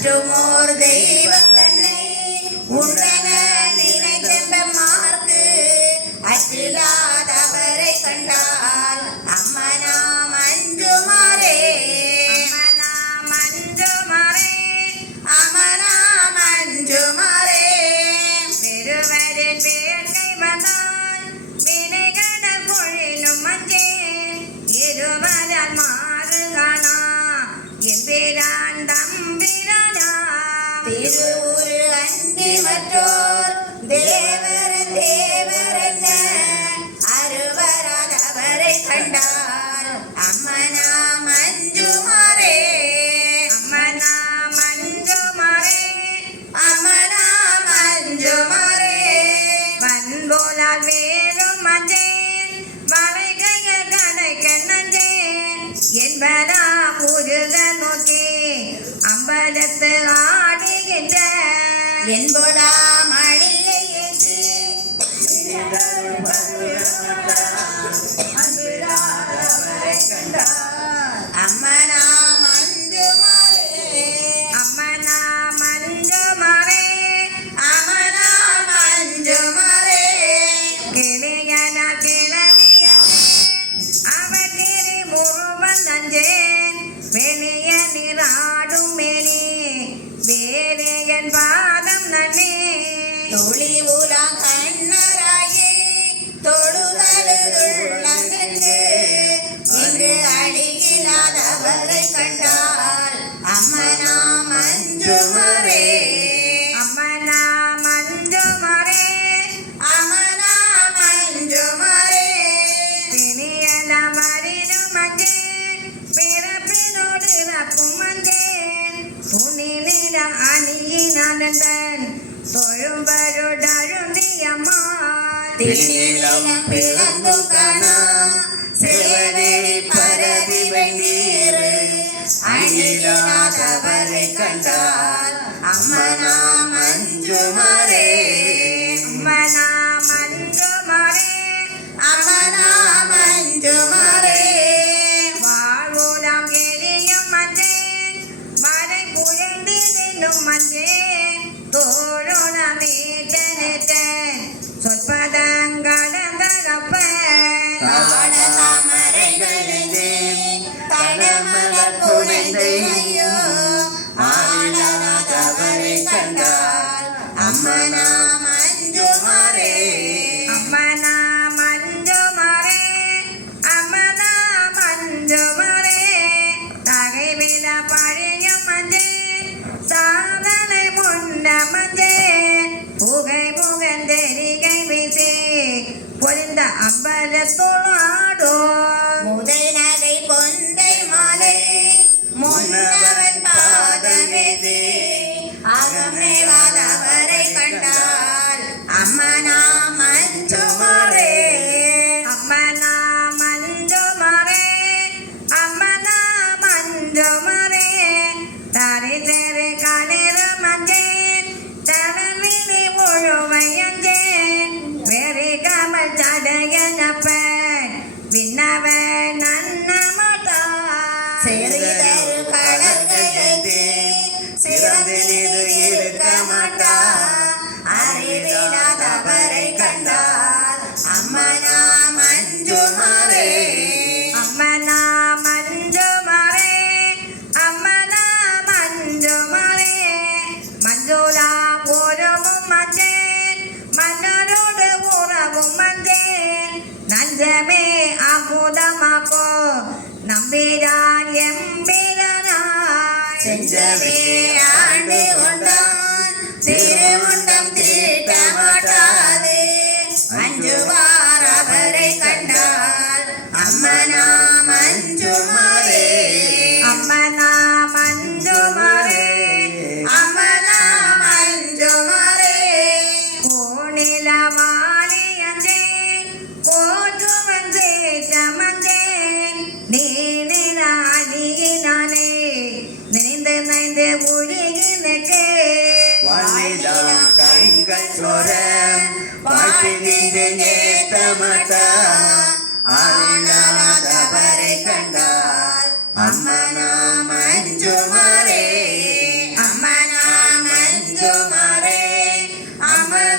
மற்றுமோர் தெய்வம் தன்னை உண்டன நினைக்கின்றமார்க்கு அற்றில்லாதவரை கண்டால் அம்மனாம் அஞ்சுமாறே அம்மனாம் அஞ்சுமாறே அம்மனாம் அஞ்சுமாறே பெருவரின் வேட்கை வந்தால் வினைகட பொழிலும் மஞ்சே இருவரால் மாறுகானா எம்பிரான் தம்பிரானா திருவுரு அன்பி மற்றோர் தேவரன் தேவரன் அருவராதவரை கண்டால் அம்மனாம் அஞ்சுமாறே அம்மனாம் அஞ்சுமாறே அம்மனாம் அஞ்சுமாறே வன்போலால் வேலும் மஞ்சேன் வளைகைய கடைக்க நஞ்சேன் என்பதா முருக நோக்கி அம்பலத்து ஆடுகின்ற என்பதா மணியை அம்மனாம் அஞ்சுமாறே அம்மனாம் அஞ்சுமாறே அம்மனாம் அஞ்சுமாறே கிளியன கிளவிய அவற்றிரி முருவன் நஞ்சேன் வெளிய நிராடும் மேனி வேலையன் பாதம் நன்னே தொழி உலாம் கண்ணராயே தொழுதலுள்ளங்கு இங்கு அழியில்லாதவரை கண்டால் அம்மனாம் அஞ்சுமாறே அம்மனாம் அஞ்சுமாறே அம்மனாம் அஞ்சுமாறே பிணியலாம் அறினும் மஞ்சேன் பிறப்பினோடு இறப்பும் மஞ்சேன் துணி நிற அணியினந்தன் தொழும்பருடருந்தியம்மா திணிலம் பிளந்தும் காணா சேவை பரவி வெண்ணீர் அணியில்லாதவரை கண்டால் அம்மனாம் அஞ்சுமாறே அம்மனாம் அஞ்சுமாறே அம்மனாம் அஞ்சுமாறே வாழ்வோலாம் எரியும் மஞ்சேன் மறை புழைந்து நின்னும் மஞ்சேன் தோழோன மீட்டனேன் சொற்பதங்கடந்தகப்பன் தாமரைகளிலே தடமலர் புனைந்து ஐயோ ஆளாதவரை கண்டால் அம்மனாம் அஞ்சுமாறே அம்மனாம் அஞ்சுமாறே அம்மனாம் அஞ்சுமாறே தகைவில பழையும் மஞ்சேன் சாதனை முன்ன மஞ்சேன் புகை புகந்தெரிகை வீசி பொழிந்த அம்பலத்தோளாடோ முதை நகை பொந்தை மாலை முன்னவன் பாதமெது அகமேவாதவரை கண்டால் அம்மனாம் அஞ்சுமாறே அம்மனாம் அஞ்சுமாறே அம்மனாம் அஞ்சுமாறே தரை தெரு கணிர மஞ்சேன் தரவினை ஒழுவையஞ்சேன் வெறி கமல் சடையப்பன் விண்ணவன் நன்னமட்டா சிறிதரு கடற்கழகு சிறந்திலிது இருக்க மாட்டா அறிவில்லாதவரை கண்டால் அம்மனாம் அஞ்சுமாறே அம்மனாம் அஞ்சுமாறே அம்மனாம் அஞ்சுமாறே மஞ்சோலா ஓரமும் மஞ்சேன் மன்னரோடு உறவும் மஞ்சேன் நஞ்சமே அமுதமாக்கோ நம்பிரான் எம்பிரானாய் செஞ்சவே ஆண்டு கொண்டான் திருவுண்டம் தீட்ட மாட்டாது அஞ்சுவார் அவரை கண்டால் அம்மனாம் அஞ்சுமாறே அம்மனாம் அஞ்சுமாறே அம்மனாம் அஞ்சுமாறே கோணில வாழி அஞ்சேன் கோட்டு வந்தே சமஞ்சேன் நீனானே நினைந்து நினைந்து ஒழுகினக்கு வாழிலாம் கண்கள் சோர பாட்டு நின்று நேத்த மாட்டா ஆளாதவரை கண்டால் அம்மனாம் அஞ்சுமா